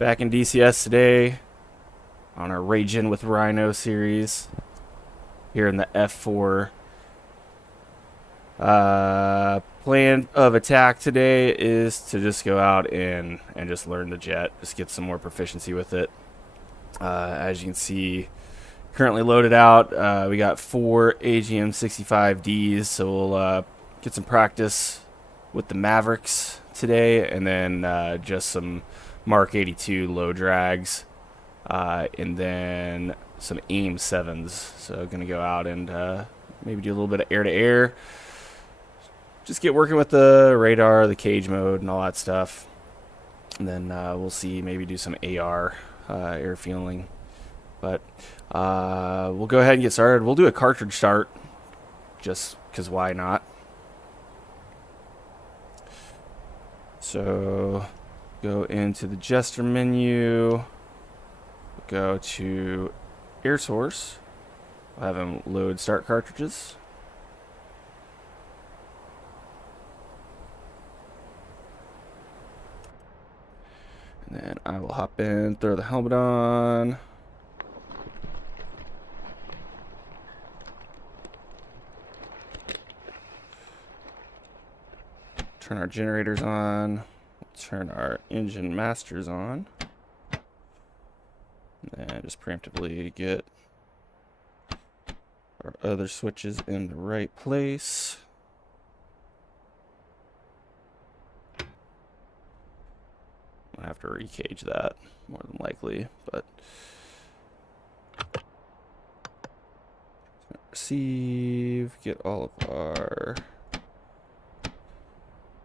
Back in DCS today on our RAGIN with RHINO series here in the F-4. Plan of attack today is to just go out and just learn the jet, just get some more proficiency with it. As you can see, currently loaded out. We got 4 AGM-65Ds, so we'll get some practice with the Mavericks today, and then just some Mark 82 low drags, and then some AIM 7s. So gonna go out and maybe do a little bit of air-to-air. Just get working with the radar, the cage mode, and all that stuff. And then we'll see, maybe do some AR air fueling. But we'll go ahead and get started. We'll do a cartridge start, just because why not? So go into the gesture menu, go to air source. I'll have him load start cartridges. And then I will hop in, throw the helmet on. Turn our generators on. Turn our engine masters on. And just preemptively get our other switches in the right place. I have to recage that more than likely, but receive, get all of our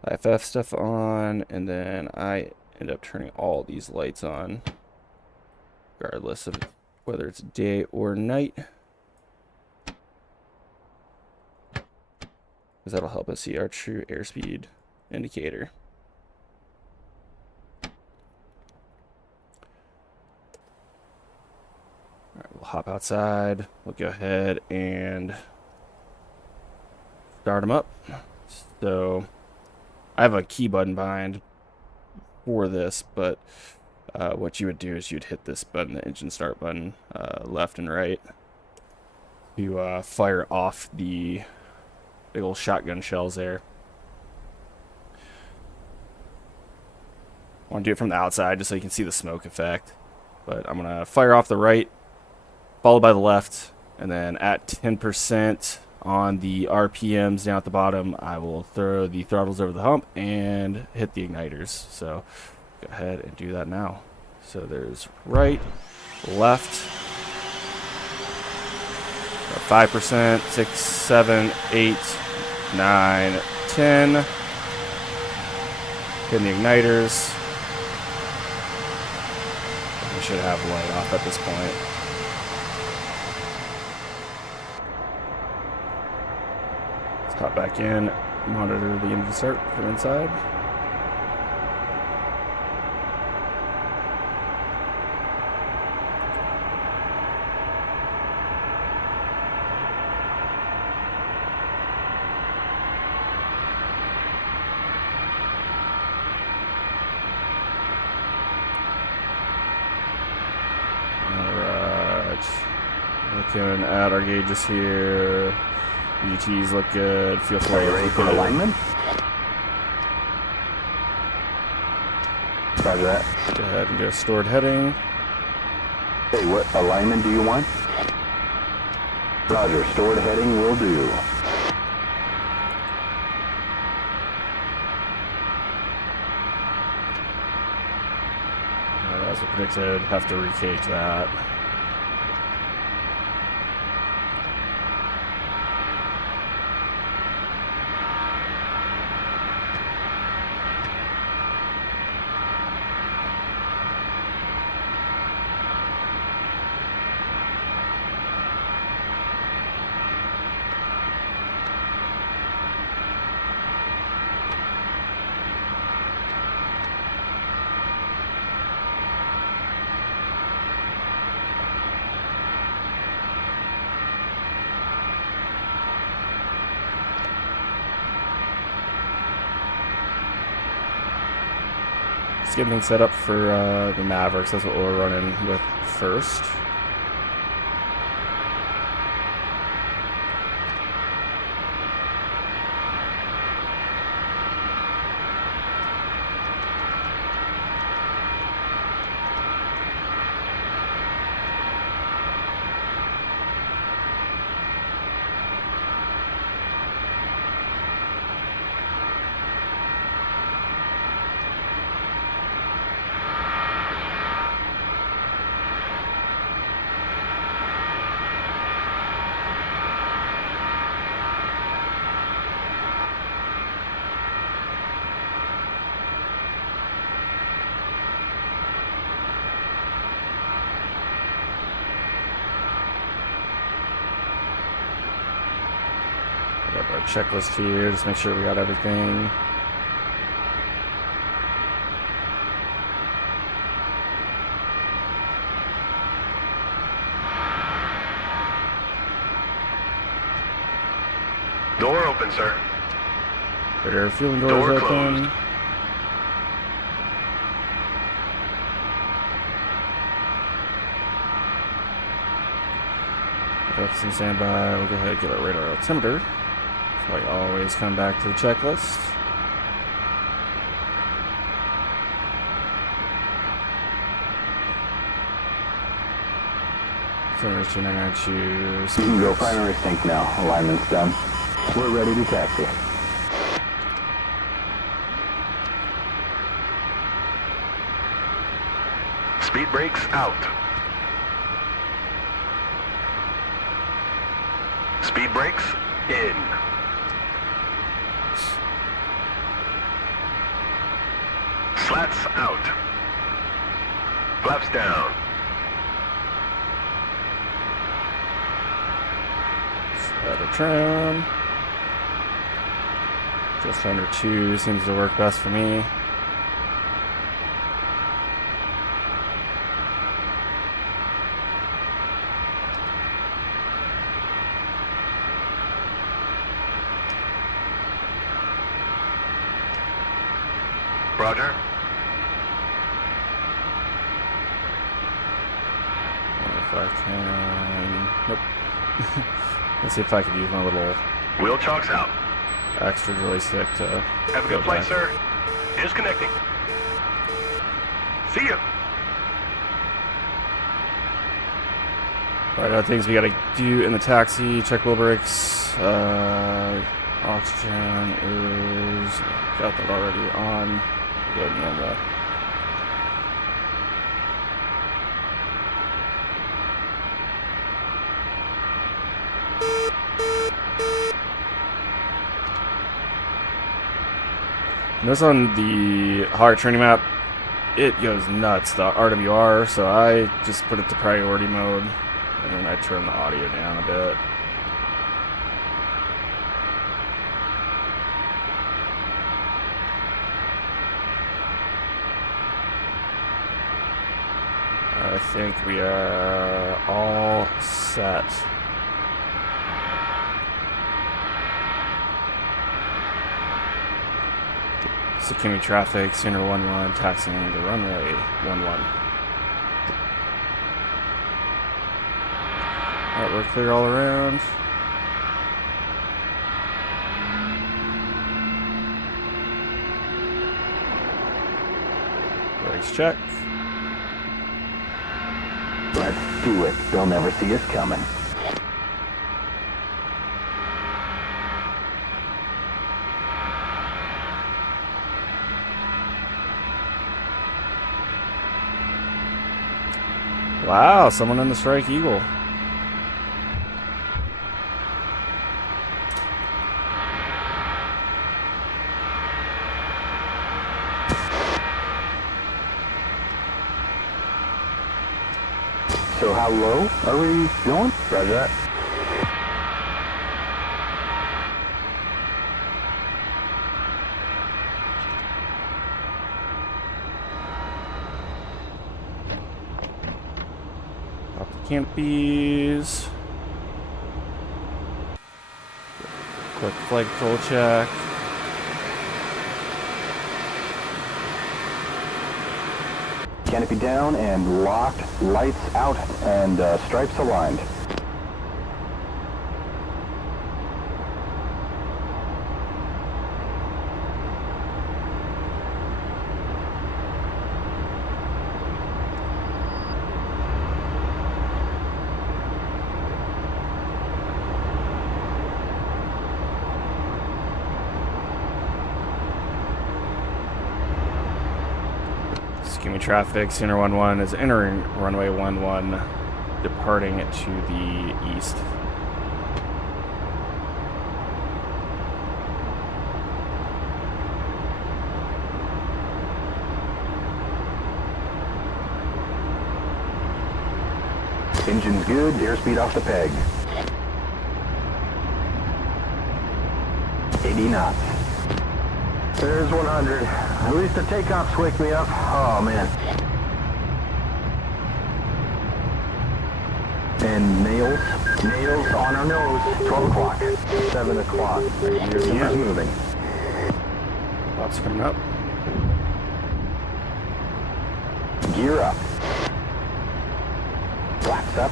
IFF stuff on, and then I end up turning all these lights on, regardless of whether it's day or night, because that'll help us see our true airspeed indicator. Alright, we'll hop outside. We'll go ahead and start them up. So I have a key button behind for this, but what you would do is you'd hit this button, the engine start button, left and right, to fire off the big old shotgun shells there. I want to do it from the outside just so you can see the smoke effect. But I'm going to fire off the right, followed by the left, and then at 10% on the RPMs down at the bottom, I will throw the throttles over the hump and hit the igniters. So go ahead and do that now. So there's right, left, 5%, 6, 7, 8, 9, 10. Hitting the igniters. We should have light off at this point. Hop back in, monitor the engine start from inside. Alright, looking at our gauges here. UTs look good. Feel free. Ready for alignment? Roger that. Go ahead and go stored heading. Hey, what alignment do you want? Roger, stored heading will do. As we predicted, have to recage that. Just getting things set up for the Mavericks. That's what we're running with first. Got our checklist here, just make sure we got everything. Door open, sir. Our fueling doors Door open. closed. That's in standby. We'll go ahead and get our radar altimeter. So I always come back to the checklist. Altimeter 299 You can go primary sync now. Alignment's done. We're ready to taxi. Speed brakes out. Speed brakes in. Slats out. Flaps down. Set a trim. Just under 2 seems to work best for me. Roger. 510. Nope. Let's see if I can use my little Wheel chocks out. extra joystick to Have a go good flight, back. sir. Disconnecting. See ya. Alright, other things we gotta do in the taxi. Check wheel brakes. Oxygen is... got that already on. Go normal. Notice on the hard training map, it goes nuts, the RWR, so I just put it to priority mode, and then I turn the audio down a bit. I think we are all set. Securing traffic, Sooner 11, taxiing the runway 11. Alright, we're clear all around. Brakes check. Let's do it. They'll never see us coming. Wow, someone in the Strike Eagle. So how low are we going? Roger that. Pop the canopies. Quick flight control check. Canopy down and locked, lights out, and stripes aligned. Excuse me, traffic. Center 11 is entering runway 11, departing to the east. Engine's good, airspeed off the peg. 80 knots. There's 100. At least the takeoffs wake me up. Oh, man. And nails on our nose. 12 o'clock. 7 o'clock. Gears moving. Lots coming up. Gear up. Flaps up.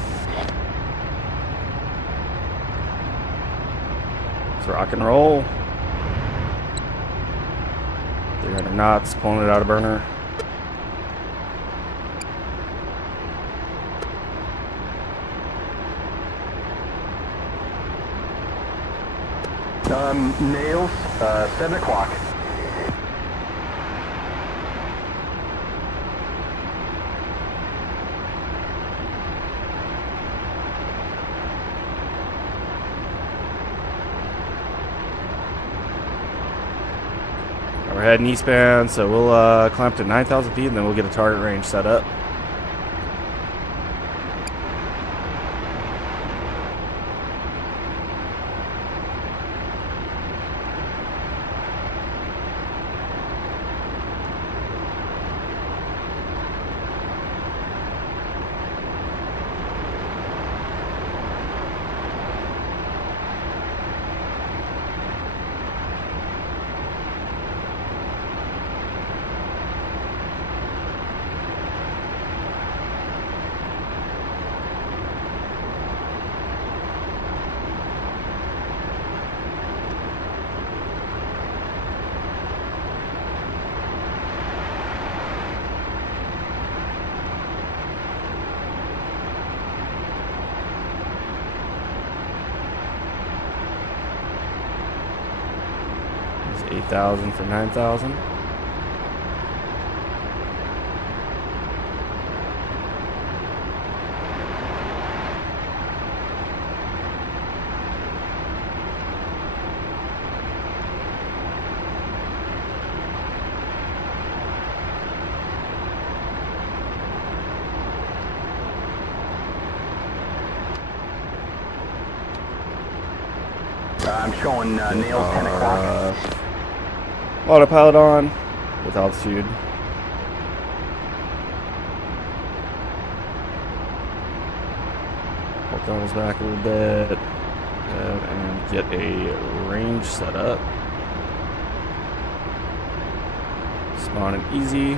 Let's rock and roll. 300 knots, pulling it out of burner. Nails, 7 o'clock. We're heading eastbound, so we'll climb to 9,000 feet and then we'll get a target range set up. It's 8,000 for 9,000. I'm showing nails 10 o'clock. Autopilot on with altitude. Pull throttles back a little bit and get a range set up. Spawn and easy.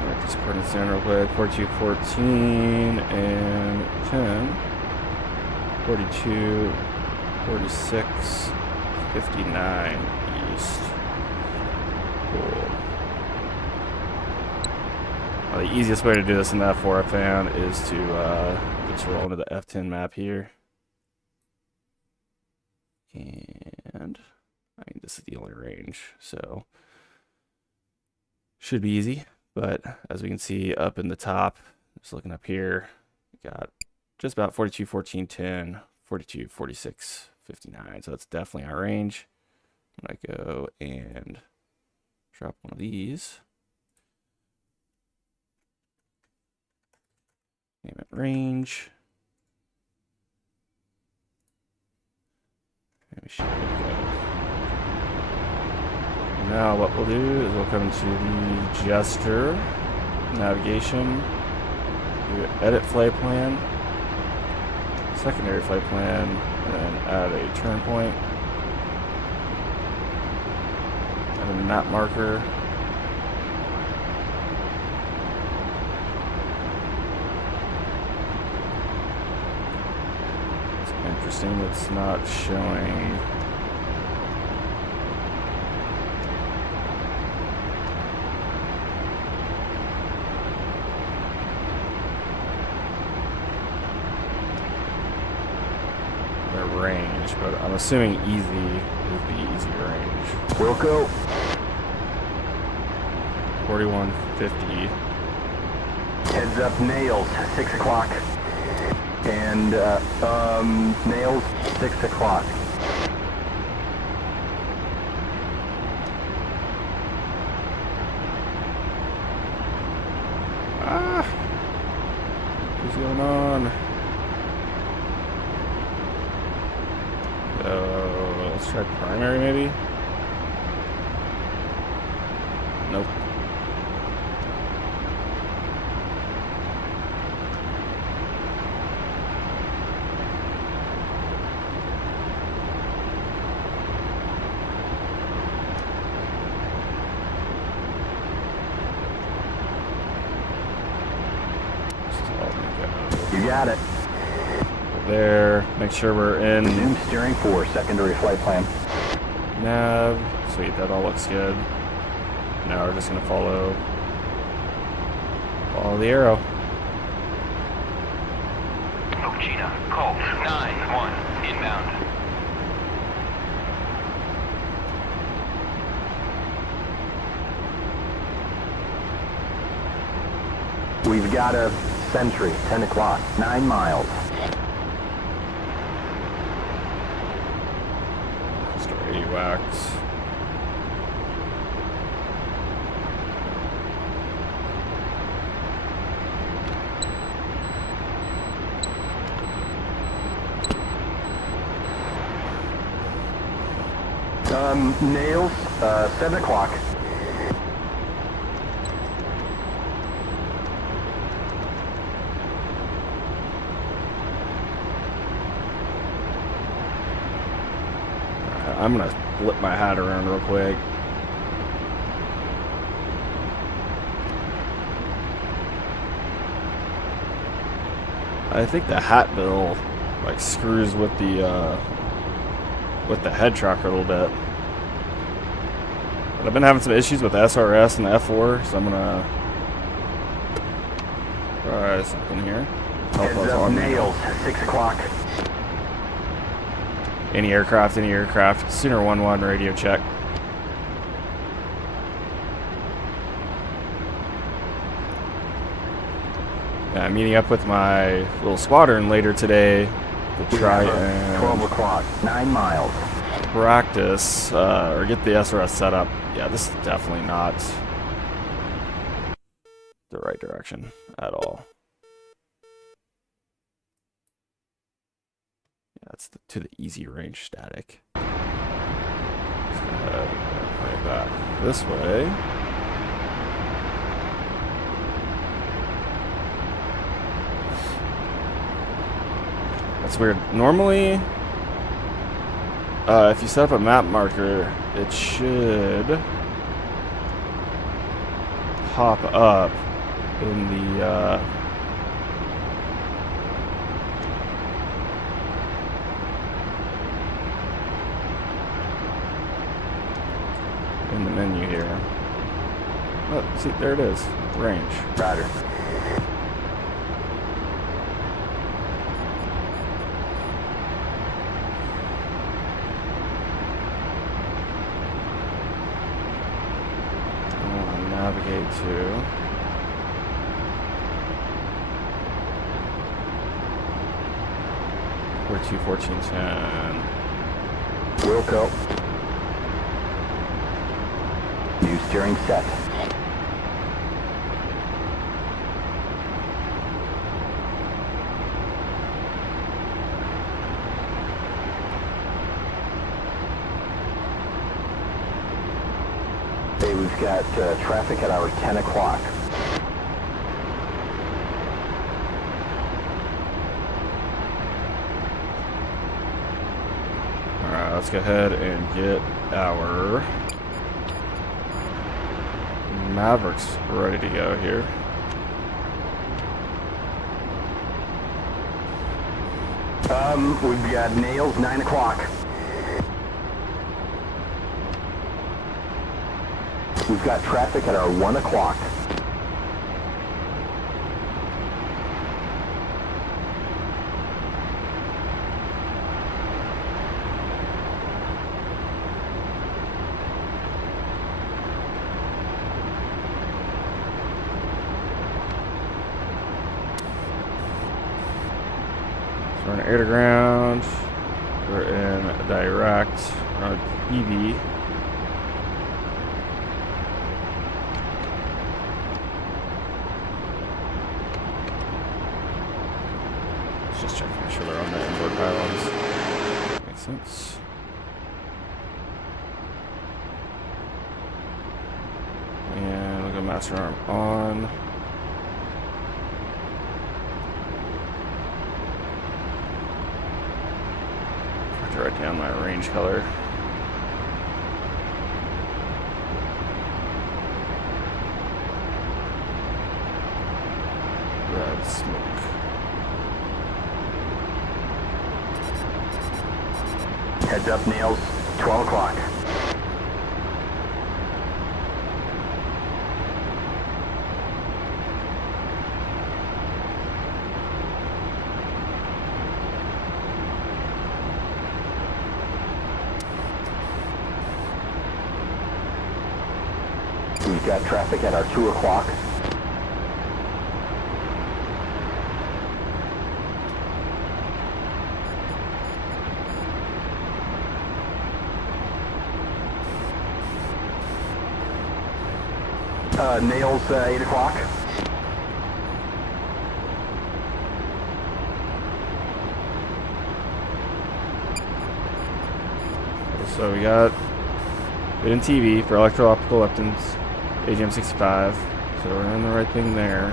Alright, just coordinates in real quick. 4214 and 10. 42, 46, 59 east. Cool. Well, the easiest way to do this in the F4 I found is to just roll into the F10 map here. And I mean, this is the only range, so should be easy. But as we can see up in the top, just looking up here, we got just about 42, 14, 10, 42, 46, 59. So that's definitely our range. I'm going to go and drop one of these. Name it range. And we should go. Now what we'll do is we'll come to the gesture, navigation, do edit flight plan, secondary flight plan, and then add a turn point, and a map marker, Interesting, it's not showing. Their range, but I'm assuming easy is the easy range. Wilco. 4150. Heads up, nails, 6 o'clock. And, nails, 6 o'clock. Ah! What's going on? Let's try primary, maybe? Nope. You got it. There. Make sure we're in Zoom steering for secondary flight plan. nav. Sweet, that all looks good. Now we're just gonna follow the arrow. Ogina, Colt, 9-1, inbound. We've got a Sentry, 10 o'clock, 9 miles. Start wax. Nails, 7 o'clock. I'm gonna flip my hat around real quick. I think the hat bill like screws with the head tracker a little bit. But I've been having some issues with the SRS and the F4, so I'm gonna try something here. Help Heads us up, on nails, 6 o'clock. any aircraft, Sooner 1-1 radio check. Yeah, I'm meeting up with my little squadron later today to try and 12 o'clock, 9 miles. practice or get the SRS set up. Yeah, this is definitely not the right direction at all. Yeah, that's to the easy range static. Let's go ahead and bring it back this way. That's weird. Normally, if you set up a map marker, it should pop up in the menu here. Oh, see, there it is. Range. Rudder. Navigate to 421410. Wilco. New steering set. Hey, we've got traffic at our 10 o'clock. Alright, let's go ahead and get our Mavericks ready to go here. We've got nails, 9 o'clock. We've got traffic at our 1 o'clock. So we're in air to ground. We're in a direct. We're on PV. Just checking to make sure they're on the inboard pylons. Makes sense. And we'll go master arm on. I have to write down my range color. Red smoke. Heads up, nails, 12 o'clock. We've got traffic at our 2 o'clock. Nails, 8 o'clock. So we got it in TV for electro-optical leptons, AGM 65. So we're in the right thing there.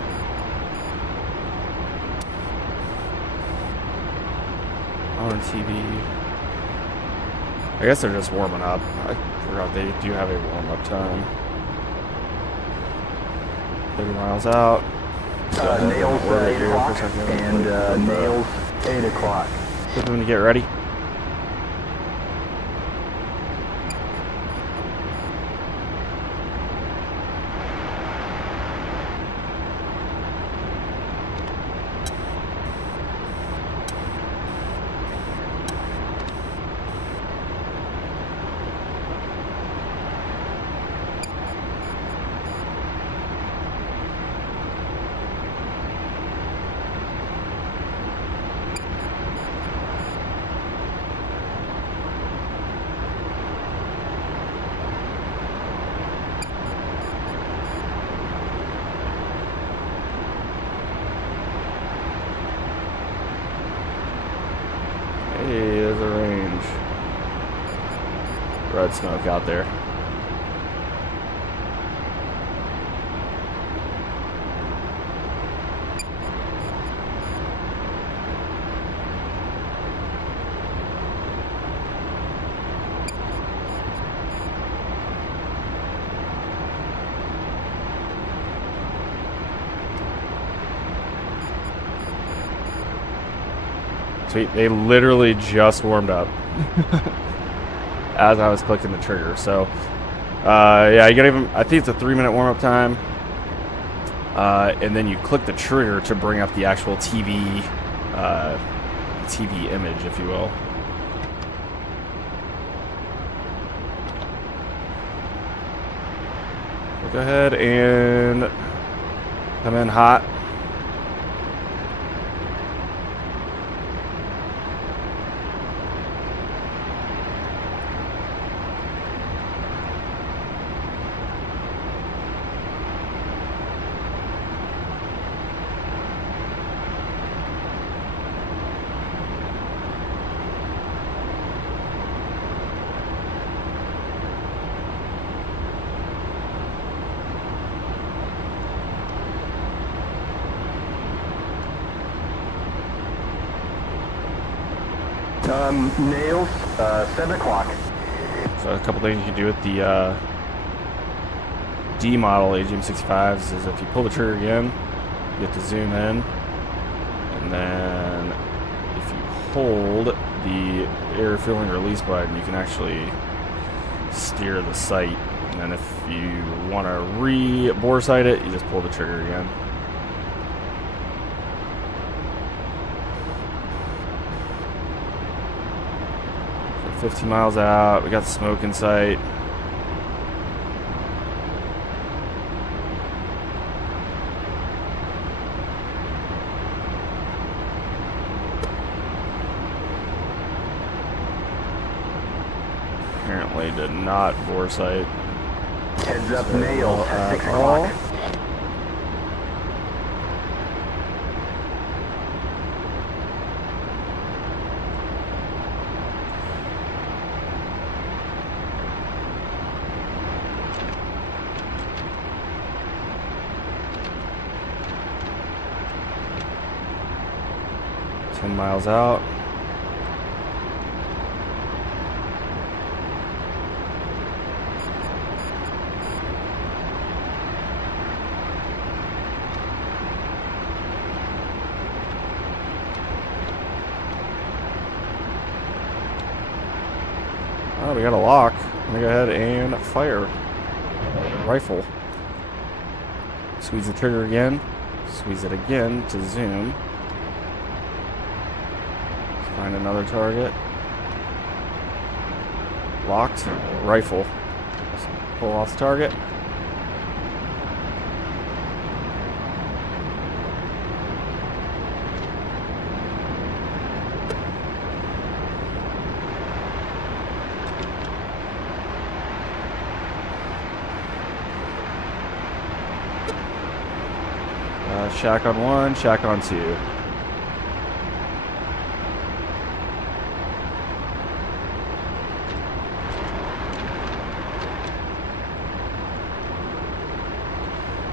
On TV. I guess they're just warming up. I forgot they do have a warm-up time. 30 miles out. Nails, 8 o'clock. And nails, 8 o'clock. Get them to get ready. Hey, there's a range. Red smoke out there. Sweet, they literally just warmed up as I was clicking the trigger. So, yeah, you gotta even, I think it's a 3-minute warm up time. And then you click the trigger to bring up the actual TV image, if you will. So go ahead and come in hot. Nails, 7 o'clock. So a couple things you can do with the D model AGM 65s is if you pull the trigger again, you get to zoom in, and then if you hold the air fueling release button, you can actually steer the sight. And then if you want to re-bore sight it, you just pull the trigger again. So 15 miles out, we got the smoke in sight. Apparently did not bore sight. Heads up, nails at 6 o'clock. Miles out. Oh, we got a lock. Let me go ahead and fire. Rifle. Squeeze the trigger again. Squeeze it again to zoom. Find another target. Locked. Rifle. Just pull off the target. Shack on one, shack on two.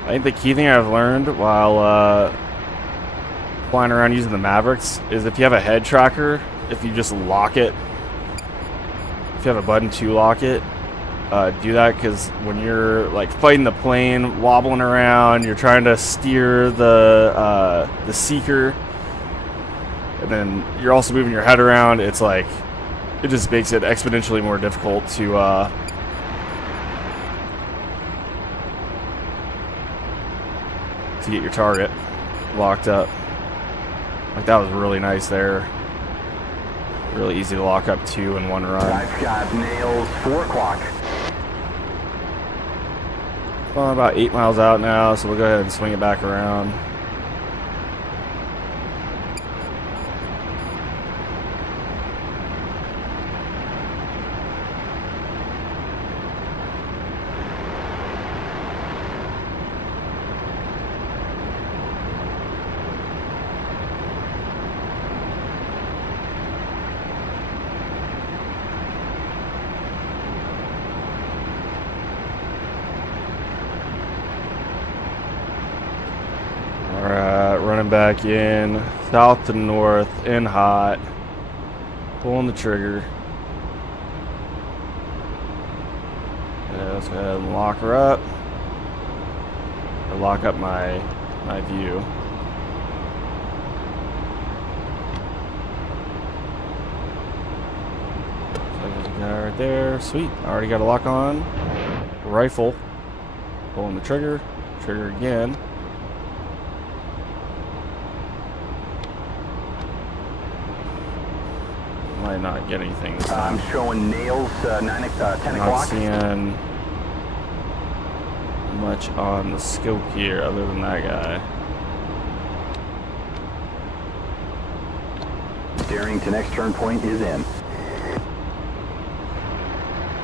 I think the key thing I've learned while flying around using the Mavericks is if you have a head tracker, if you just lock it, if you have a button to lock it, do that, because when you're like fighting the plane, wobbling around, you're trying to steer the seeker, and then you're also moving your head around. It's like it just makes it exponentially more difficult to get your target locked up. Like that was really nice there. Really easy to lock up two in one run. I've got nails 4 o'clock. Well, about 8 miles out now, so we'll go ahead and swing it back around. Running back in, south to north, in hot, pulling the trigger. Yeah, let's go ahead and lock her up, or lock up my view. So there's a guy right there. Sweet, I already got a lock on. Rifle, pulling the trigger, trigger again. Might not get anything this time. I'm showing nails 10 Not o'clock. seeing much on the scope here other than that guy. Steering to next turn point is in.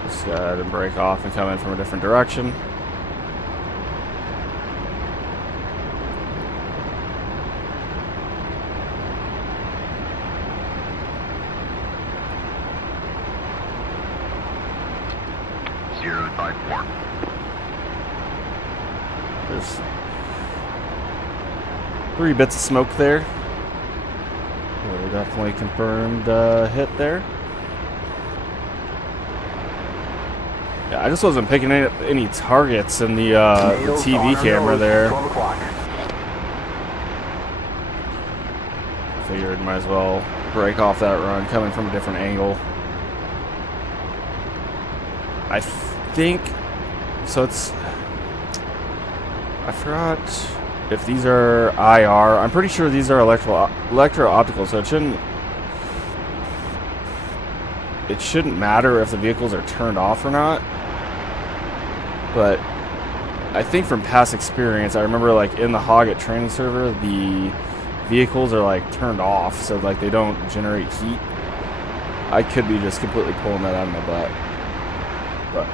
Just go ahead and break off and come in from a different direction. There's 3 bits of smoke there. So we definitely confirmed hit there. Yeah, I just wasn't picking any targets in the TV camera there. 12 o'clock. Figured might as well break off that run coming from a different angle. I think so. I forgot if these are IR. I'm pretty sure these are electro-optical, so it shouldn't matter if the vehicles are turned off or not. But I think from past experience, I remember like in the Hoggit training server, the vehicles are like turned off, so like they don't generate heat. I could be just completely pulling that out of my butt, but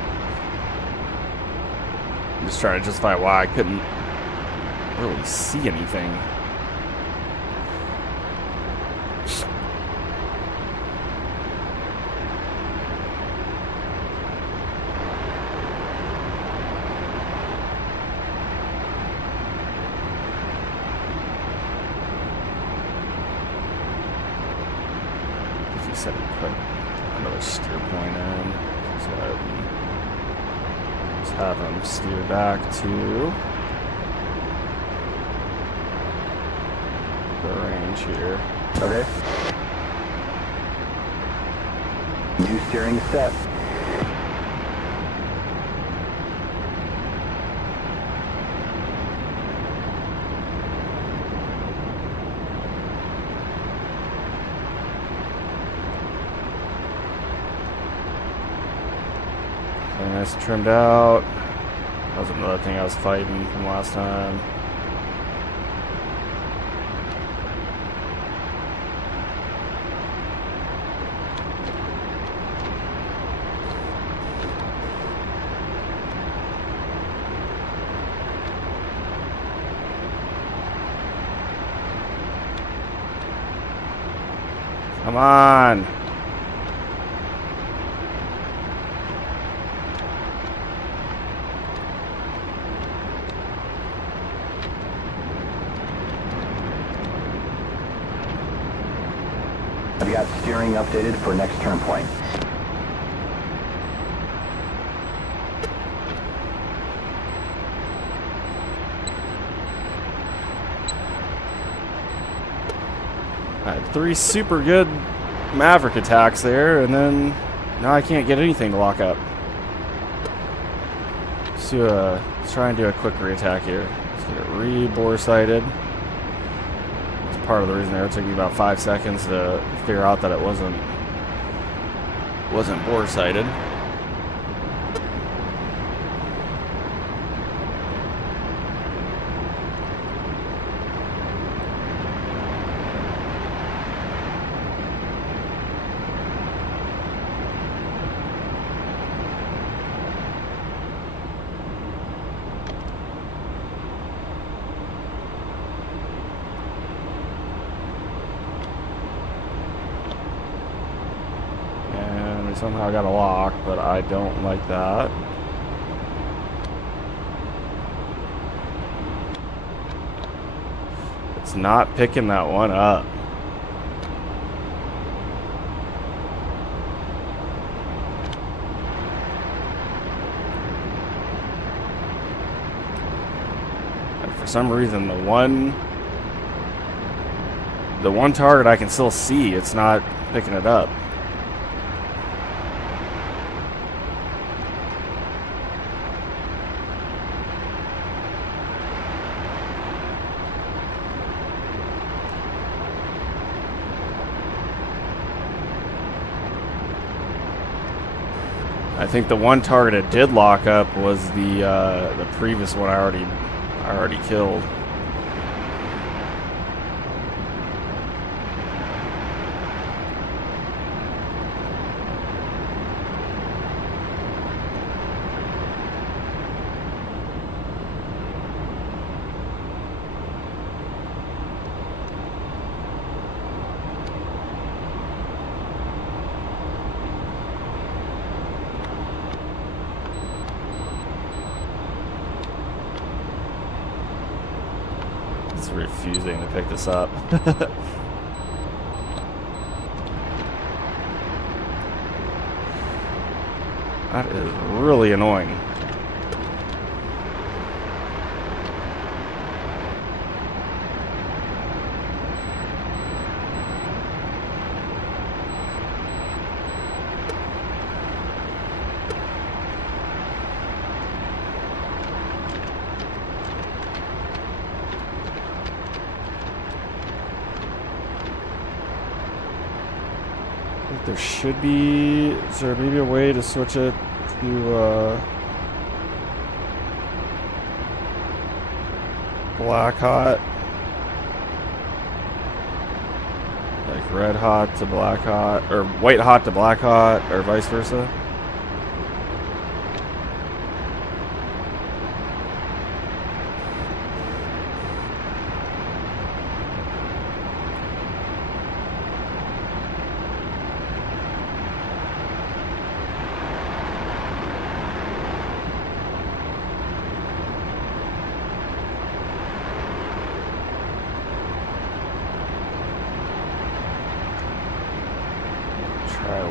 I'm just trying to justify why I couldn't really see anything. He said he put another steer point in, so let's have him steer back to the range here. Okay. New steering set. Okay, nice and trimmed out. That was another thing I was fighting from last time. Come on. I've got steering updated for next turn point. I had 3 super good Maverick attacks there, and then now I can't get anything to lock up. Let's try and do a quick re-attack here. Let's get it re-bore sighted. That's part of the reason there. It took me about 5 seconds to figure out that it wasn't bore sighted. Somehow I got a lock, but I don't like that. It's not picking that one up. And for some reason, the one target I can still see, it's not picking it up. I think the one target it did lock up was the previous one I already killed. It's refusing to pick this up. That is really annoying. There should be... Is there maybe a way to switch it to black hot? Like red hot to black hot, or white hot to black hot, or vice versa?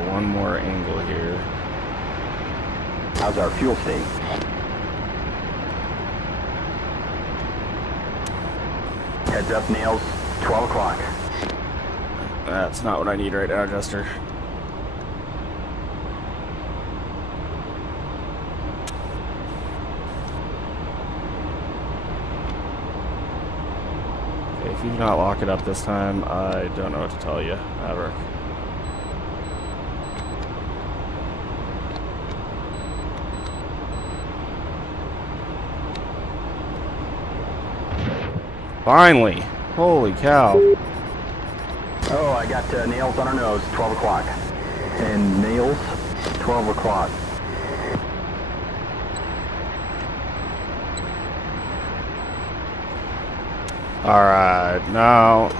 One more angle here. How's our fuel state? Heads up, nails. 12 o'clock. That's not what I need right now, Jester. Okay, if you do not lock it up this time, I don't know what to tell you, Maverick. Finally! Holy cow. Oh, I got nails on our nose. 12 o'clock. And nails. 12 o'clock. Alright, now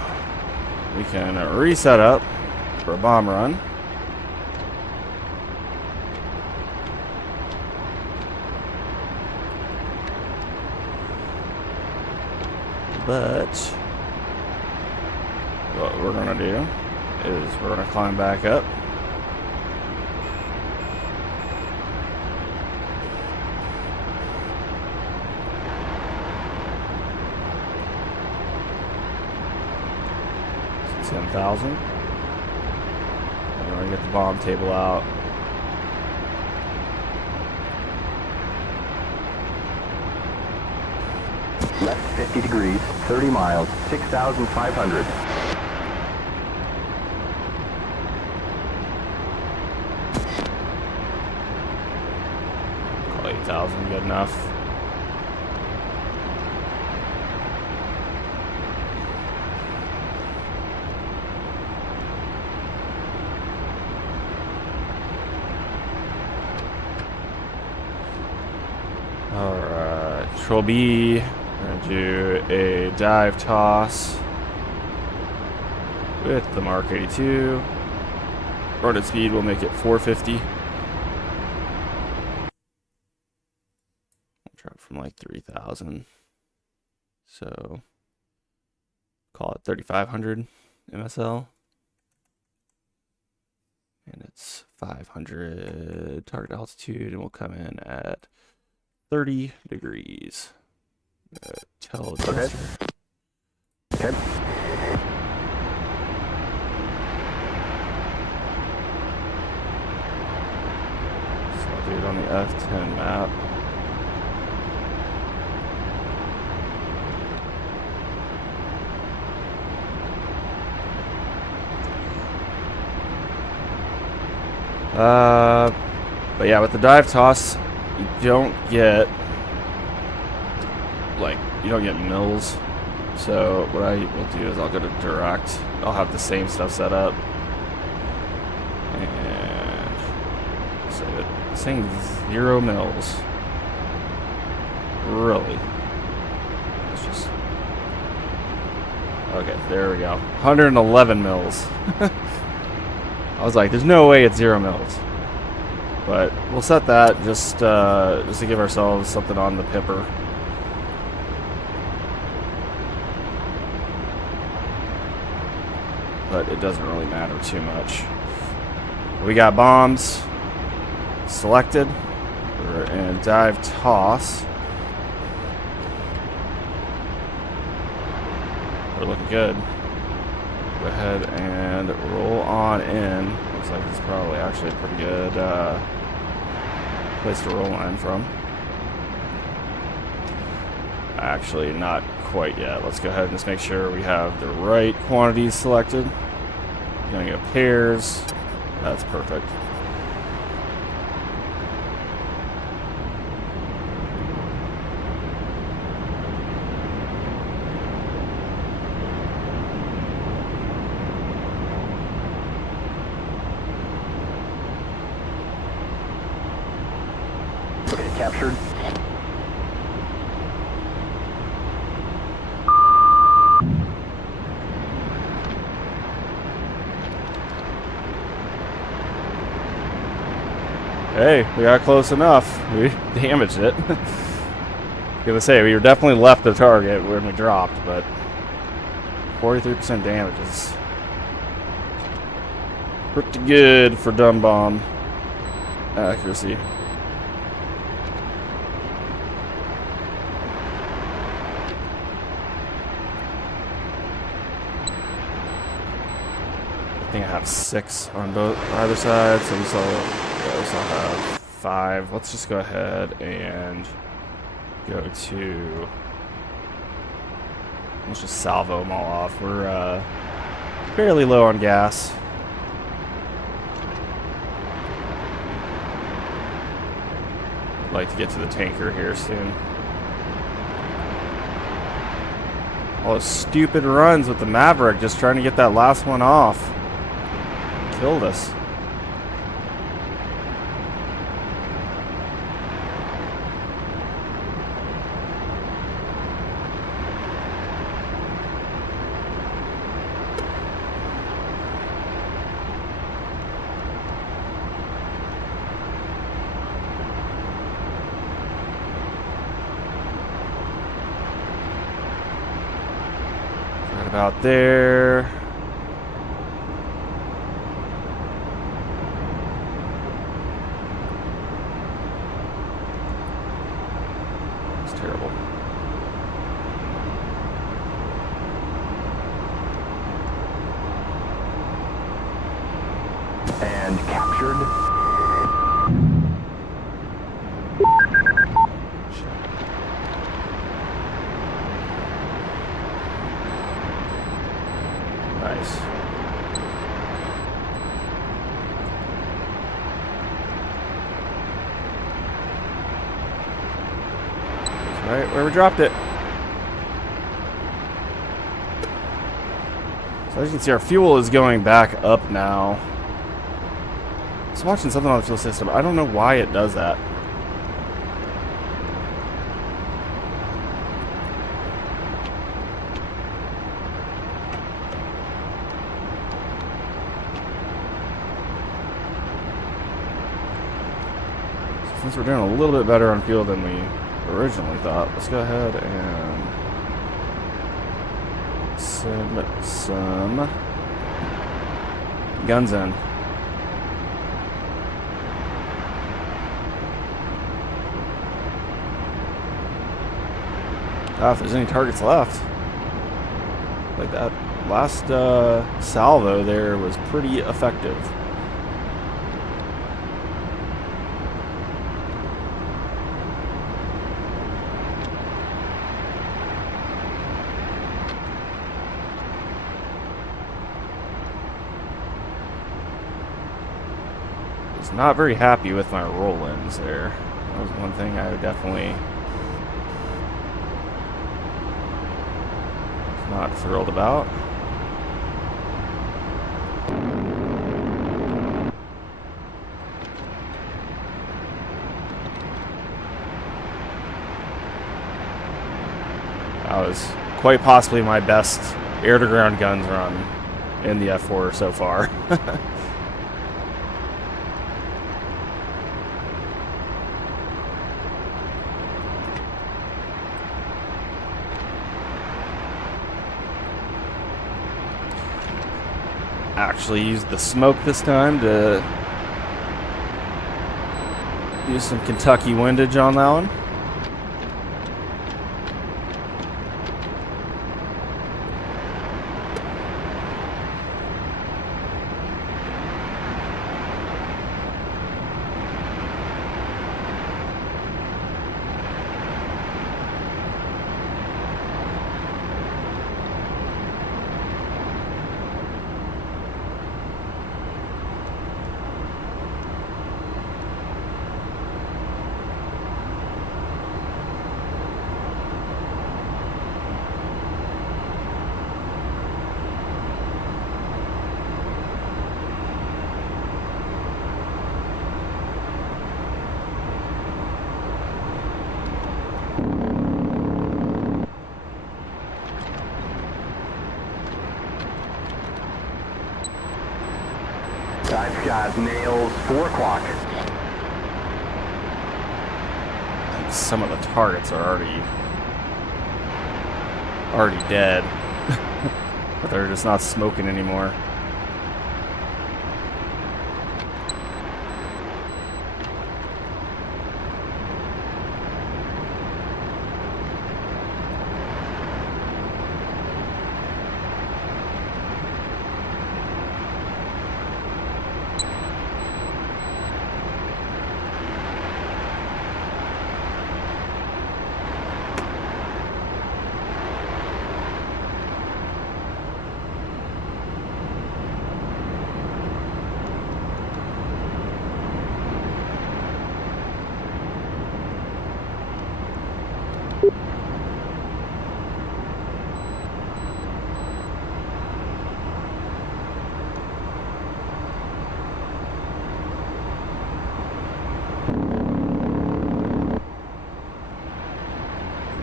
we can reset up for a bomb run. But what we're going to do is we're going to climb back up. It's 10,000. And we're going to get the bomb table out. Left 50 degrees, 30 miles, 6,500. Call 8,000 good enough. Alright, Control B. We're going to do a dive toss with the Mark 82. Running speed will make it 450. Drop from like 3,000. So call it 3,500 MSL. And it's 500 target altitude, and we'll come in at 30 degrees. Tell Jester. Okay. So I'll do it on the F10 map. But yeah, with the dive toss, you don't get mills. So what I will do is I'll go to direct. I'll have the same stuff set up, and so it's saying 0 mils. Really? Let's just okay. There we go. 111 mils. I was like, there's no way it's 0 mils. But we'll set that just to give ourselves something on the pipper. But it doesn't really matter too much. We got bombs selected. We're in dive toss. We're looking good. Go ahead and roll on in. Looks like it's probably actually a pretty good place to roll on from. Actually, not quite yet. Let's go ahead and just make sure we have the right quantities selected. You're gonna go pairs, That's perfect. Okay, captured. Hey, we got close enough. We damaged it. Gonna say, we were definitely left the target when we dropped, but 43% damage is pretty good for dumb bomb accuracy. I think I have 6 on either side, so we still have 5. Let's just go ahead and go to. Let's just salvo them all off. We're fairly low on gas. I'd like to get to the tanker here soon. All those stupid runs with the Maverick, just trying to get that last one off. Killed us. Right about there. It's terrible. And captured. Nice. Right where we dropped it. So as you can see, our fuel is going back up now. I was watching something on the fuel system. I don't know why it does that. Since we're doing a little bit better on fuel than we originally thought, let's go ahead and send some guns in. If there's any targets left. Like that last salvo there was pretty effective. Was not very happy with my roll-ins there. That was one thing I would definitely not thrilled about. That was quite possibly my best air-to-ground guns run in the F-4 so far. Actually used the smoke this time to use some Kentucky windage on that one. got nails, 4 o'clock. I think some of the targets are already dead. But they're just not smoking anymore.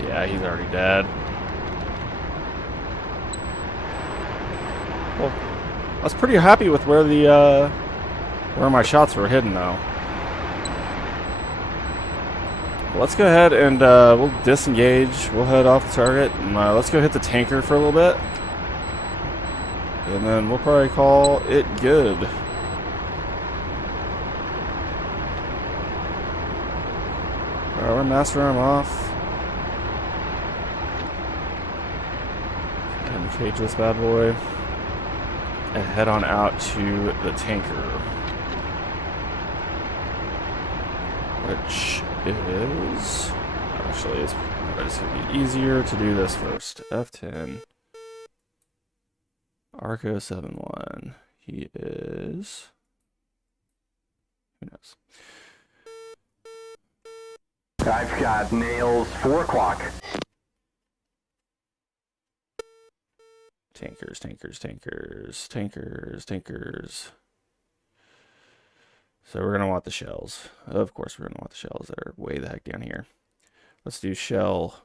Yeah, he's already dead. Well, I was pretty happy with where the where my shots were hidden, though. Let's go ahead and we'll disengage. We'll head off the target, and let's go hit the tanker for a little bit, and then we'll probably call it good. Alright, we're master arm off. And cage this bad boy. And head on out to the tanker. Which is... Actually, it's just going to be easier to do this first. F10. Arco 71. He is... Who knows? I've got nails, 4 o'clock. Tankers, tankers, tankers, tankers, tankers. So we're going to want the shells. Of course we're going to want the shells that are way the heck down here. Let's do shell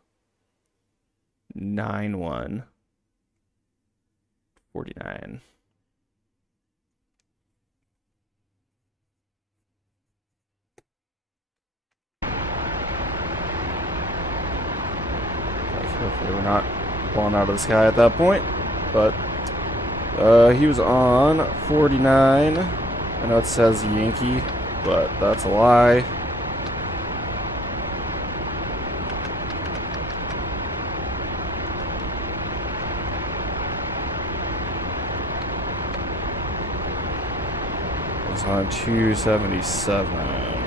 9149. Hopefully we're not falling out of the sky at that point. But he was on 49. I know it says Yankee, but that's a lie. It was on 277.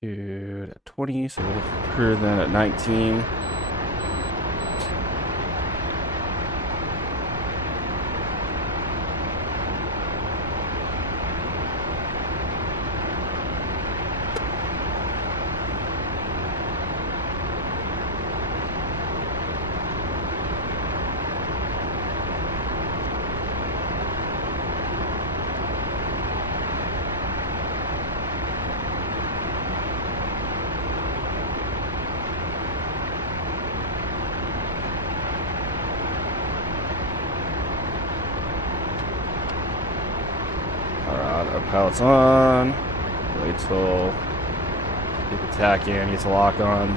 Dude, at 20, so we'll clear then at 19. Pilots on. Wait till get the tack in, get the lock on.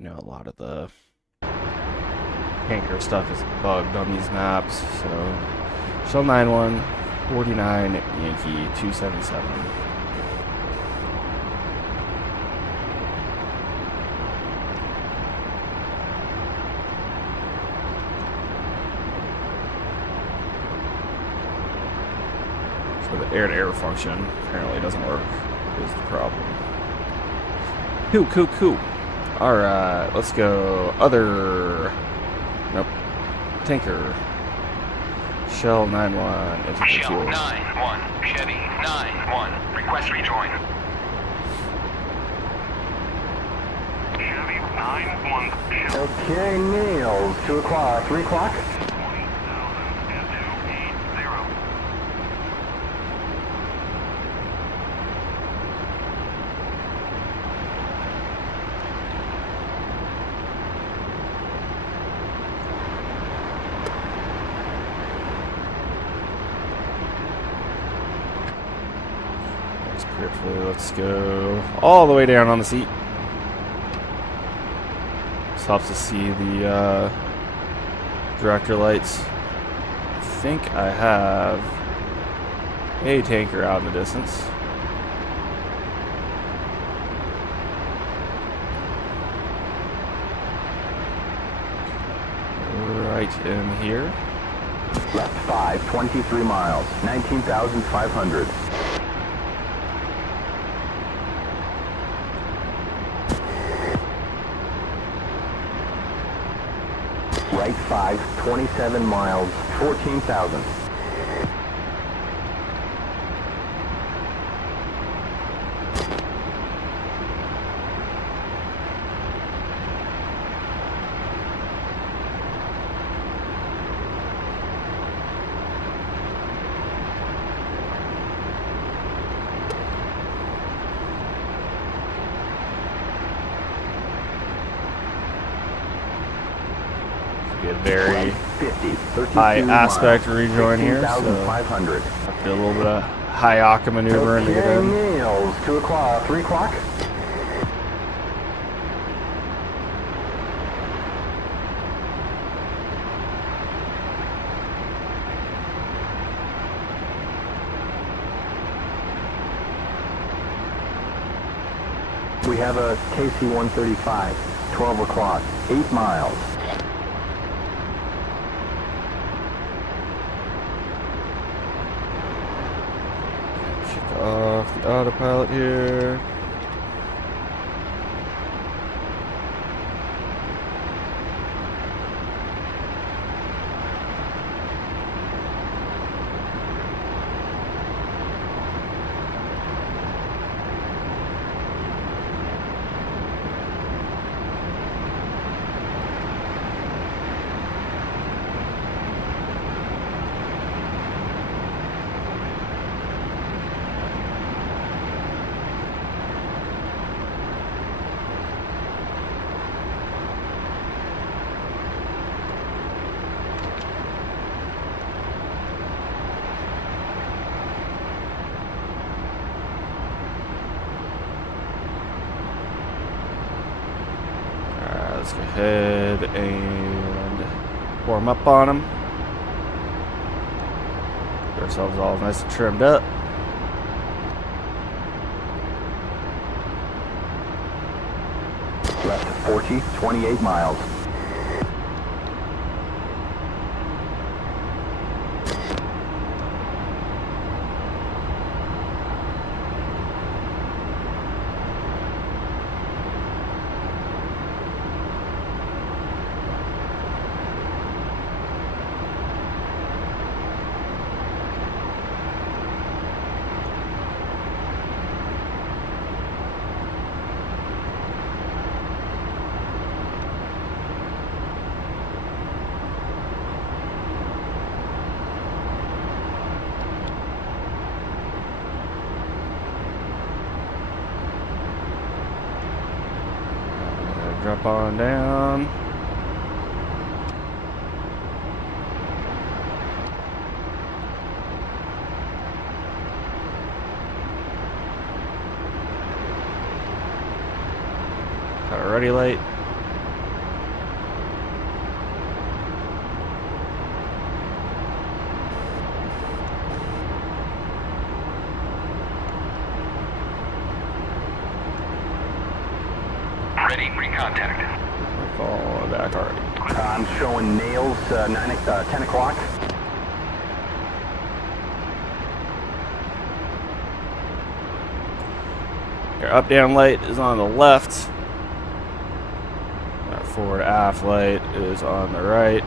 I know a lot of the tanker stuff is bugged on these maps, so Shell 91, 49, Yankee 277. So the air-to-air function apparently doesn't work, is the problem. Cool. Alright, let's go other... Nope. Tanker. Shell 91. Shell 9-1. Chevy 9-1. Request rejoin. Chevy 9-1. Okay, Niels, 2 o'clock, 3 o'clock. 20,000 and 280. Let's go all the way down on the seat. This helps us see the director lights. I think I have a tanker out in the distance. Right in here. Left 5, 23 miles, 19,500. Right 5, 27 miles, 14,000. Be a very 50, high 32 aspect miles, rejoin here, so 15,500. have to do a little bit of high octa maneuvering to get Okay, in. Niels, 2 o'clock, 3 o'clock. We have a KC-135, 12 o'clock, 8 miles. Kick off the autopilot here. Let's go ahead and warm up on them. Get ourselves all nice and trimmed up. Left 40, 28 miles. Drop on down. Got a ready light. Ready, recontact. Fall back already. I'm showing nails 10 o'clock. Your up-down light is on the left. Our forward-aft light is on the right.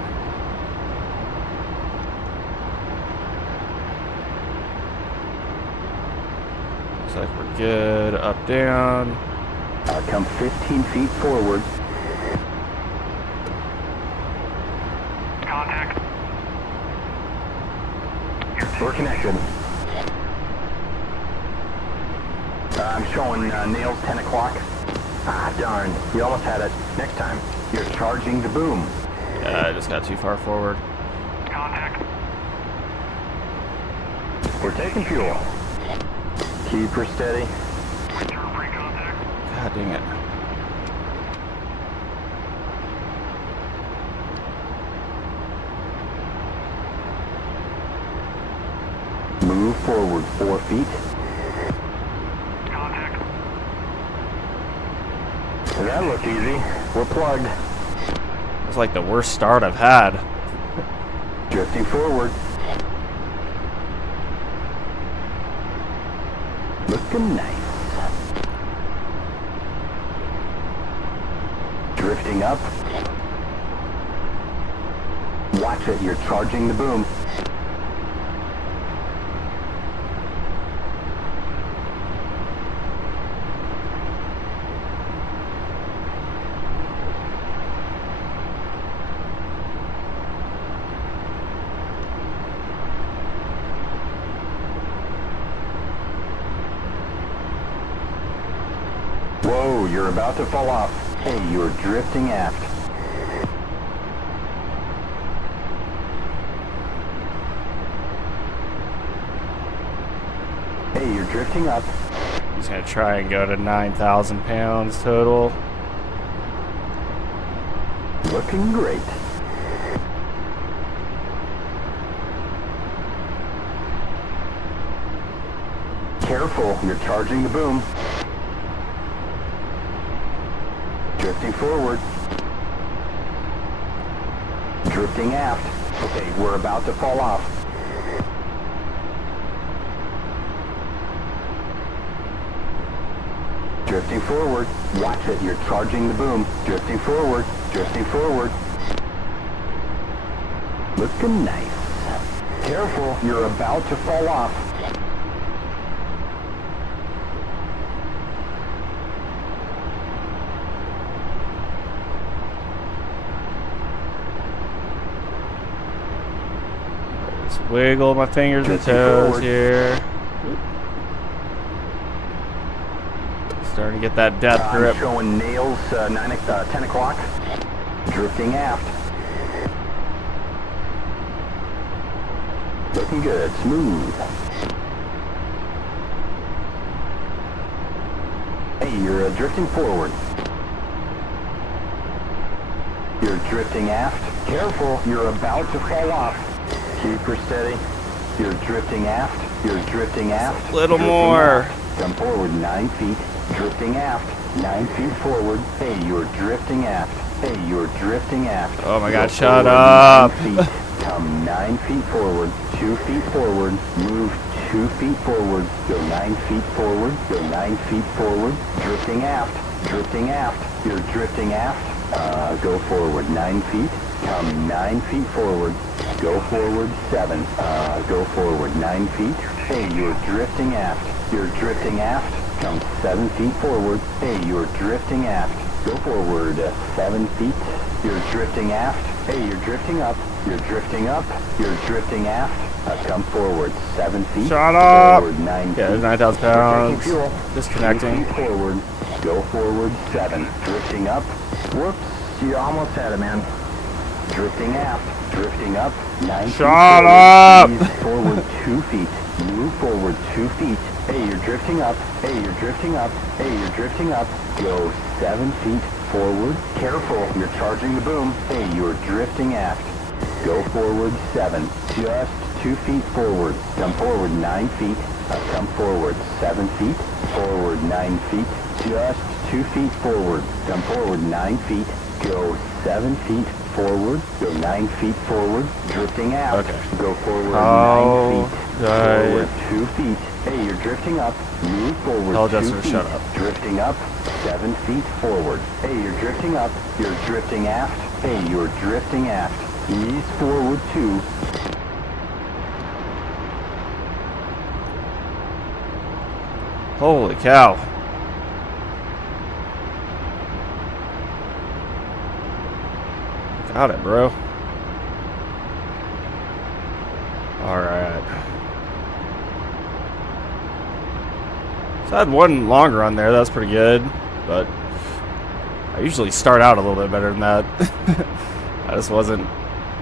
Looks like we're good. Up, down. Come 15 feet forward. Contact. We're connected. I'm showing nails 10 o'clock. Ah, darn. You almost had it. Next time, you're charging the boom. Yeah, I just got too far forward. Contact. We're taking fuel. Keep her steady. Return pre-contact. God dang it. Move forward 4 feet. Contact. That looked easy. We're plugged. It's like the worst start I've had. Drifting forward. Looking nice. Drifting up. Watch it, you're charging the boom. Whoa, you're about to fall off. Hey, you're drifting aft. Hey, you're drifting up. I'm just gonna try and go to 9,000 pounds total. Looking great. Careful, you're charging the boom. Drifting forward. Drifting aft. Okay, we're about to fall off. Drifting forward. Watch it, you're charging the boom. Drifting forward. Drifting forward. Looking nice. Careful, you're about to fall off. Just wiggle my fingers and Drifting toes forward. here. Starting to get that death grip. Showing nails 10 o'clock. Drifting aft. Looking good, smooth. Hey, you're drifting forward. You're drifting aft. Careful, you're about to fall off. Keep her steady. You're drifting aft. You're drifting aft. Little Drifting more. aft. Come forward 9 feet. Drifting aft. 9 feet forward. Hey, you're drifting aft. Hey, you're drifting aft. Oh my God, Go shut forward up. 9 feet. Come 9 feet forward. 2 feet forward. Move 2 feet forward. Go 9 feet forward. Go 9 feet forward. Drifting aft. Drifting aft. You're drifting aft. Go forward 9 feet. Come 9 feet forward. Go forward 7. Go forward 9 feet. Hey, you're drifting aft. You're drifting aft. Come 7 feet forward. Hey, you're drifting aft. Go forward 7 feet. You're drifting aft. Hey, you're drifting up. You're drifting up. You're drifting aft. Come forward 7 feet. Shut up. Forward 9 Yeah, feet. there's 9,000 We're pounds. taking fuel. Disconnecting. 2 feet forward. Go forward 7. Drifting up. Whoops. You almost had it, man. Drifting aft. Drifting up. 9 feet Shut forward. up. Ease forward 2 feet. Move forward 2 feet. Hey, you're drifting up. Hey, you're drifting up. Hey, you're drifting up. Go 7 feet forward. Careful, you're charging the boom. Hey, you're drifting aft. Go forward 7. Just 2 feet forward. Come forward 9 feet. Come forward 7 feet. Forward 9 feet. Just 2 feet forward. Come forward 9 feet. Go 7 feet forward. Go 9 feet forward. Drifting aft. Okay. Go forward 9 Oh, feet. right. Forward 2 feet. Hey, you're drifting up. Move forward Tell 2 Jester to feet. shut up. Drifting up 7 feet forward. Hey, you're drifting up. You're drifting aft. Hey, you're drifting aft. Ease forward 2. Holy cow. Got it, bro. Alright. So I had one longer on there, that's pretty good. But I usually start out a little bit better than that. I just wasn't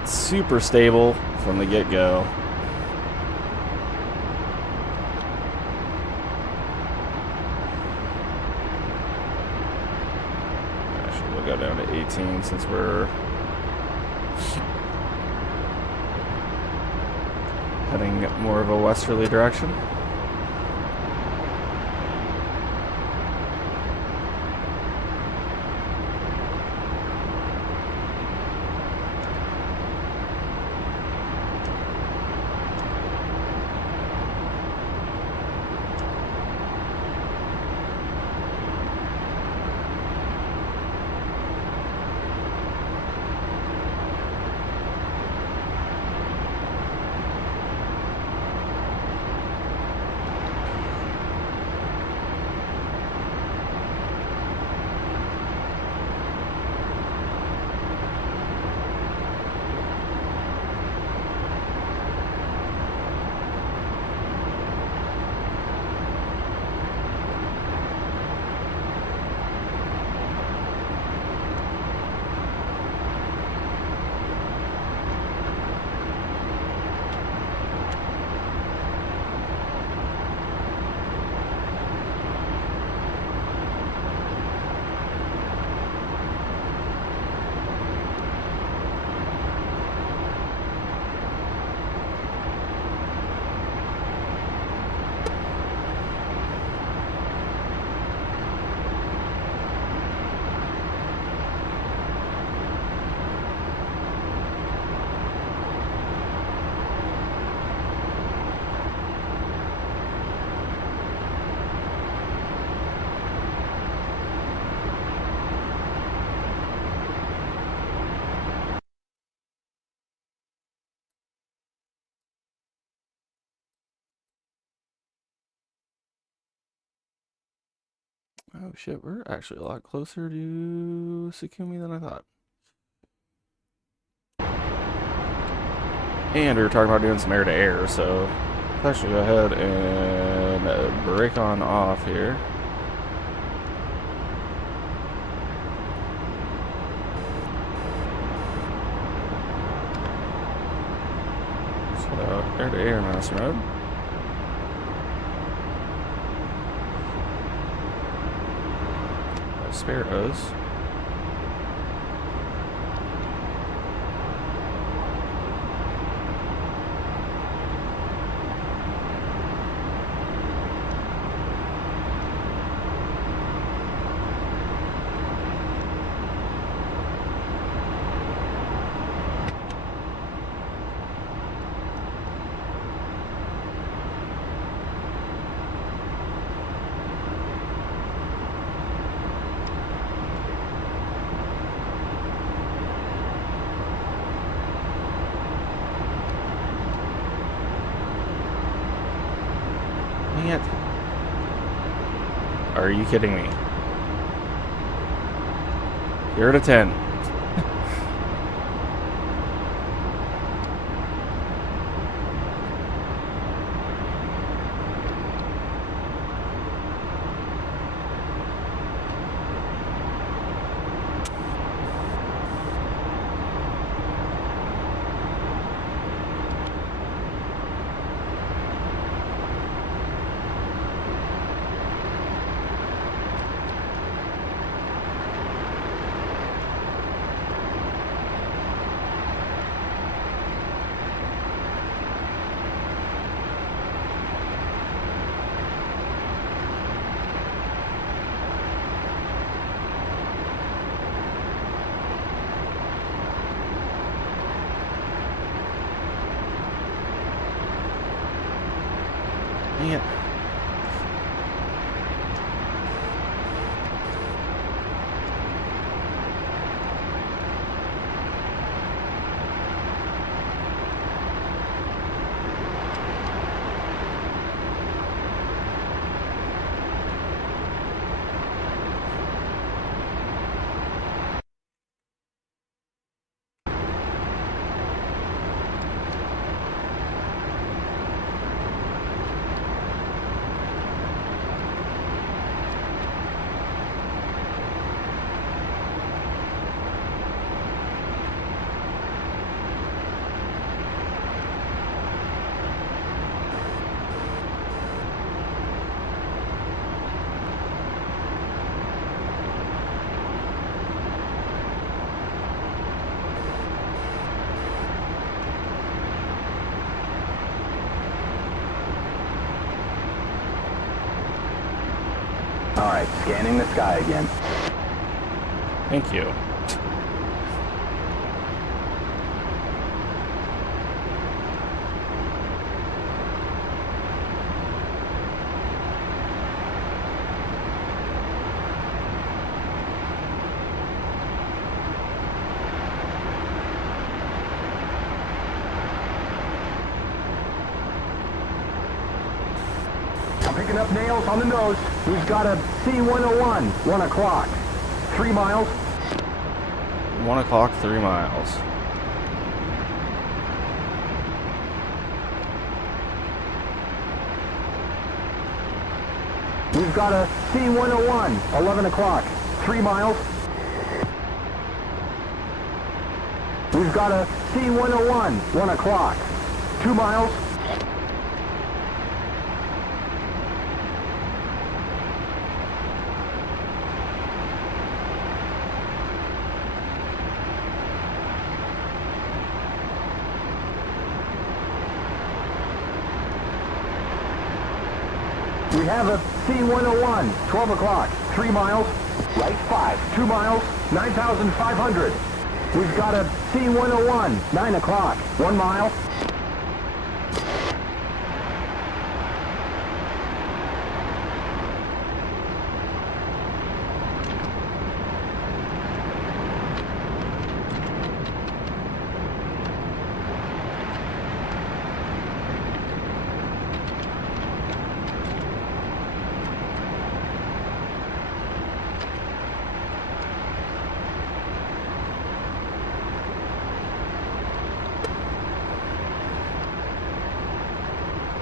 super stable from the get-go. Actually, we'll go down to 18 since we're heading more of a westerly direction. Oh shit, we're actually a lot closer to Sukumi than I thought. And we were talking about doing some air-to-air, so let's actually go ahead and break on off here. So, air-to-air master mode. Spare hose. Dang it. Are you kidding me? 0 to 10. Alright, scanning the sky again. Thank you. I'm picking up nails on the nose. We've got a C-101, 1 o'clock. 3 miles. 1 o'clock, 3 miles. We've got a C-101, 11 o'clock. 3 miles. We've got a C-101, 1 o'clock. 2 miles. We have a C-101, 12 o'clock, 3 miles, right 5, 2 miles, 9,500. We've got a C-101, 9 o'clock, 1 mile.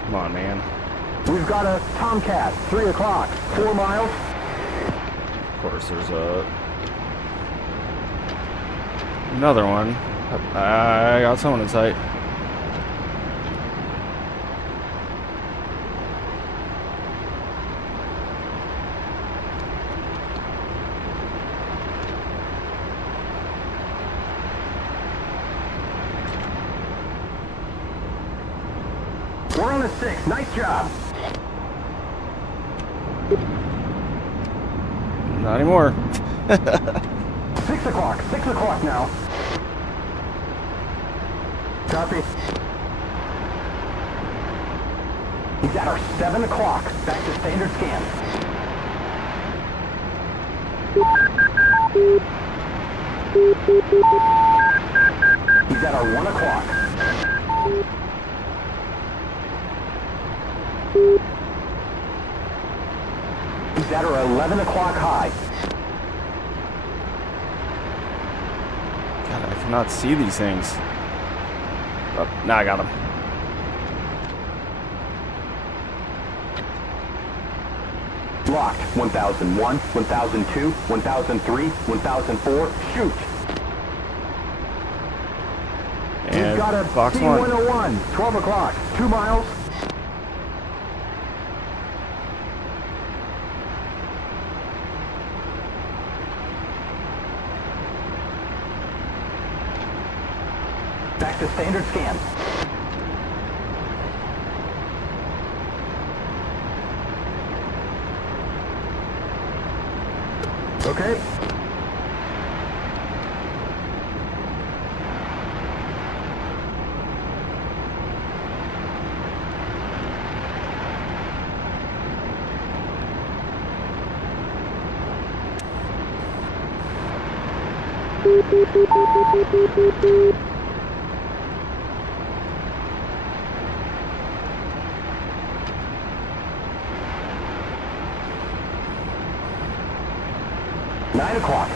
Come on, man. We've got a Tomcat, 3 o'clock, 4 miles. Of course, there's another one. I got someone in sight. We're on a 6, nice job. Not anymore. 6 o'clock now. Copy. He's at our 7 o'clock, back to standard scan. He's at our 1 o'clock. He's at our 11 o'clock high. God, I cannot see these things. Oh, now I got them. Locked. 1001, 1002, 1003, 1004. Shoot. And We've got a box one. C-101, 12 o'clock, 2 miles. Back to standard scan. Okay.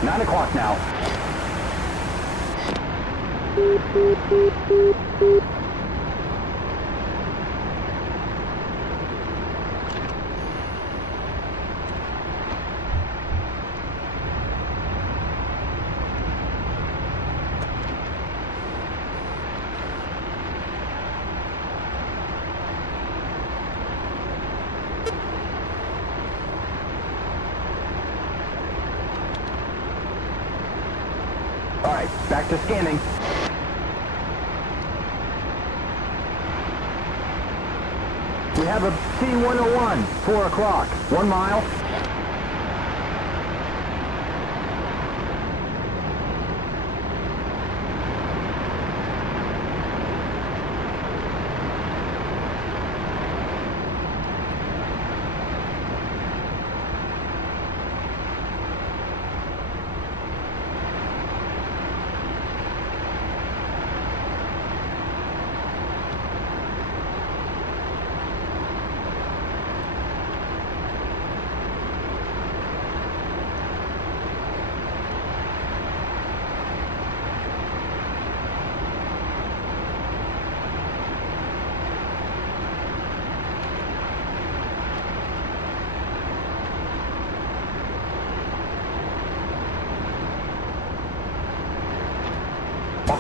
Nine o'clock now. All right, back to scanning. We have a C-101, 4 o'clock, 1 mile.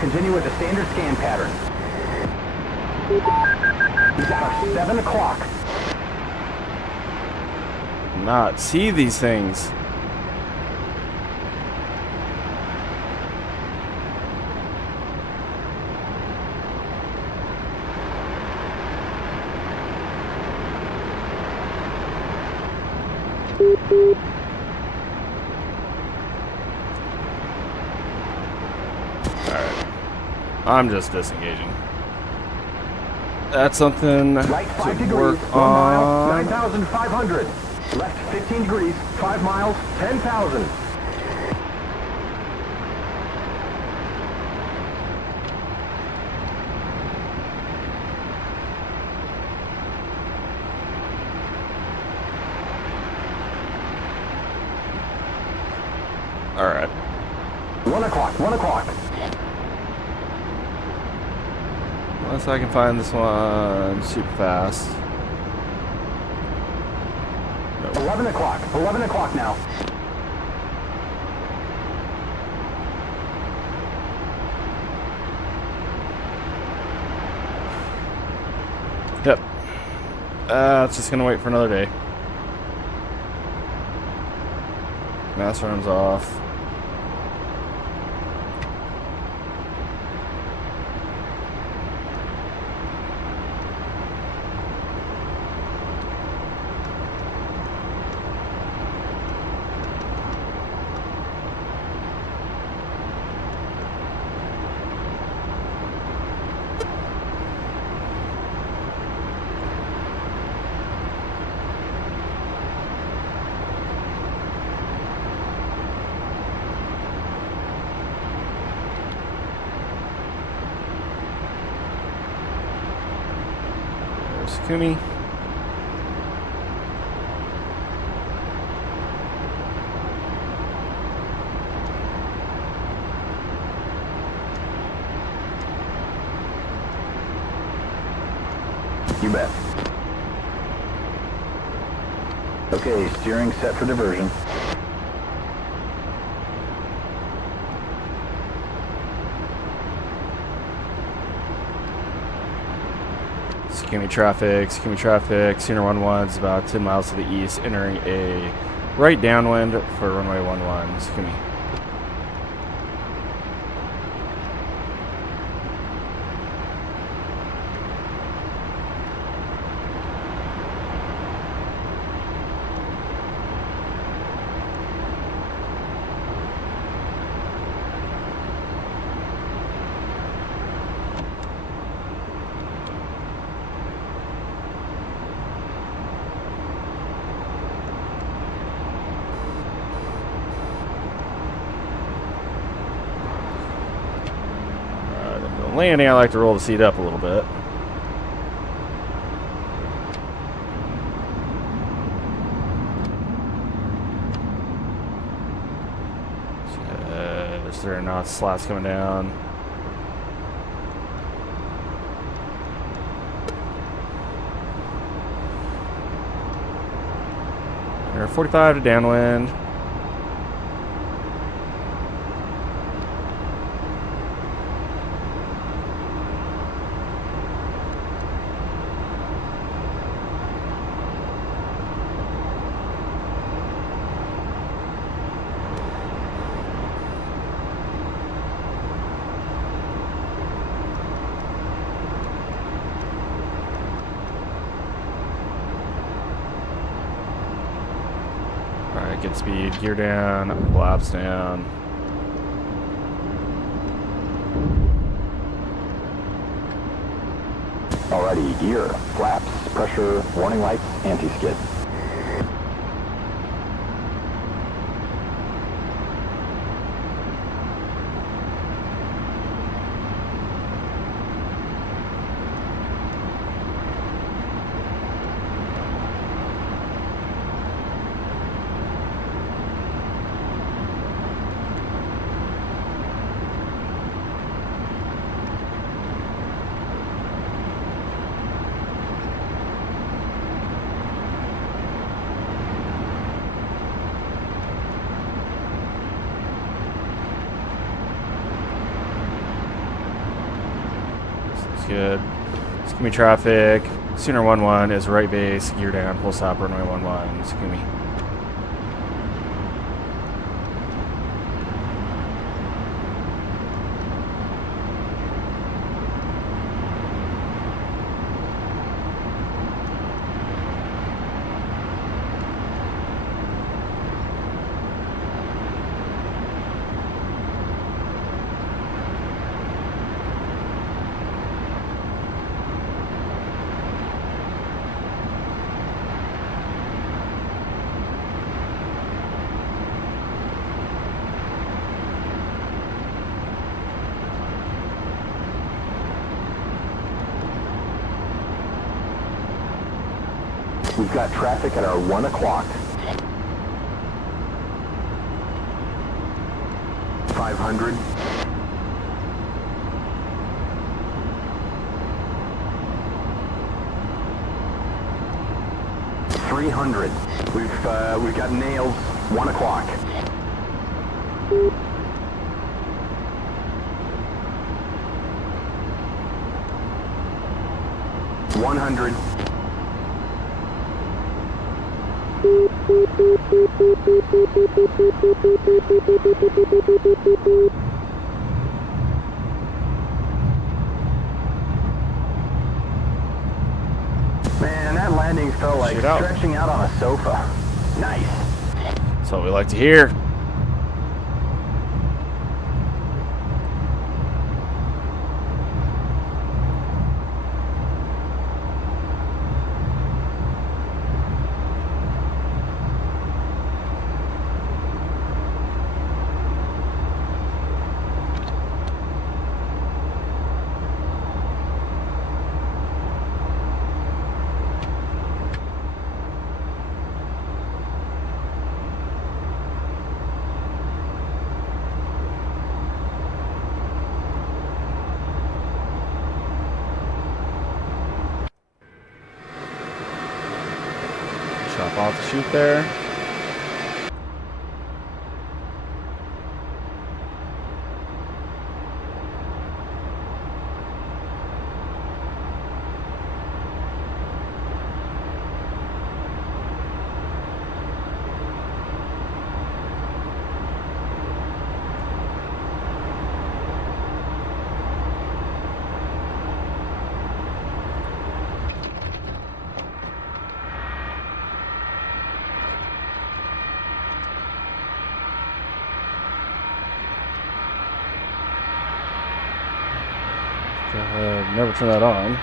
Continue with the standard scan pattern. He's at 7 o'clock. Not see these things. Alright. I'm just disengaging. That's something Right 5 to degrees, work 1 mile, on. 9,500. Left 15 degrees, 5 miles, 10,000. Alright. 1 o'clock, 1 o'clock. Unless I can find this one super fast. 11 o'clock, 11 o'clock now. Yep. It's just gonna wait for another day. Master arms off. There's Kumi. You bet. Okay, steering set for diversion. Skimmy traffic, Sooner 11 is about 10 miles to the east, entering a right downwind for runway 11, Skimmy. Landing, I like to roll the seat up a little bit. There's 30 knots, slats coming down. We're 45 to downwind. Alright, good speed, gear down, flaps down. Alrighty, gear, flaps, pressure, warning lights, anti-skid. Looks good. Skumi traffic. Sooner 1-1 is right base. Gear down. Full stop. Runway 11. Skumi. We've got traffic at our 1 o'clock. 500. We've got nails. 1 o'clock. 100. Man, that landing felt like stretching out on a sofa. Nice. That's what we like to hear. Chop off the chute there. Never turn that on.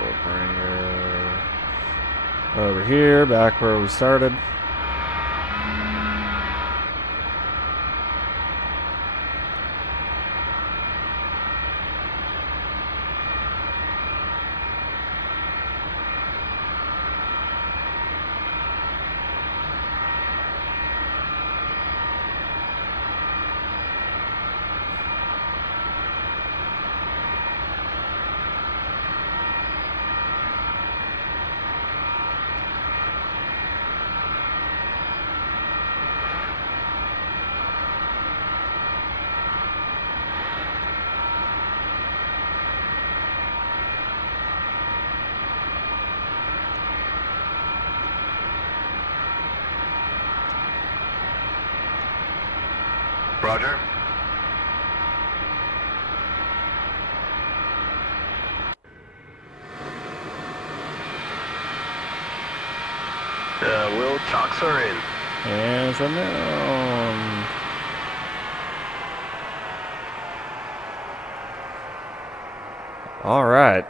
We'll bring her over here, back where we started. Roger. Will chocks are in. And unknown. All right.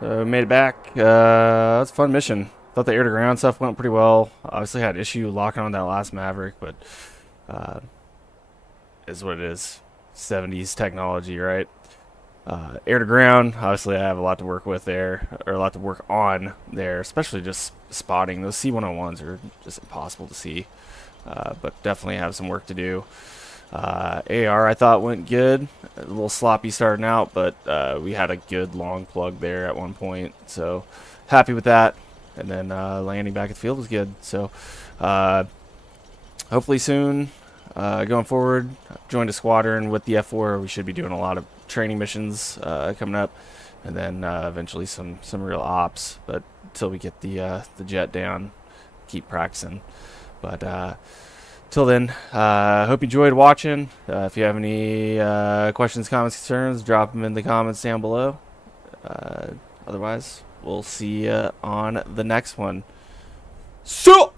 Made it back. That's a fun mission. Thought the air-to-ground stuff went pretty well. Obviously had issue locking on that last Maverick, but is what it is. 70s technology, right? Air-to-ground, obviously I have a lot to work with there, or a lot to work on there, especially just spotting. Those C-101s are just impossible to see, but definitely have some work to do. AR I thought went good. A little sloppy starting out, but we had a good long plug there at one point, so happy with that. And then landing back at the field was good. So hopefully soon, going forward, joined a squadron with the F4. We should be doing a lot of training missions coming up, and then eventually some real ops. But until we get the jet down, keep practicing. But till then, hope you enjoyed watching. If you have any questions, comments, concerns, drop them in the comments down below. Otherwise, we'll see you on the next one. So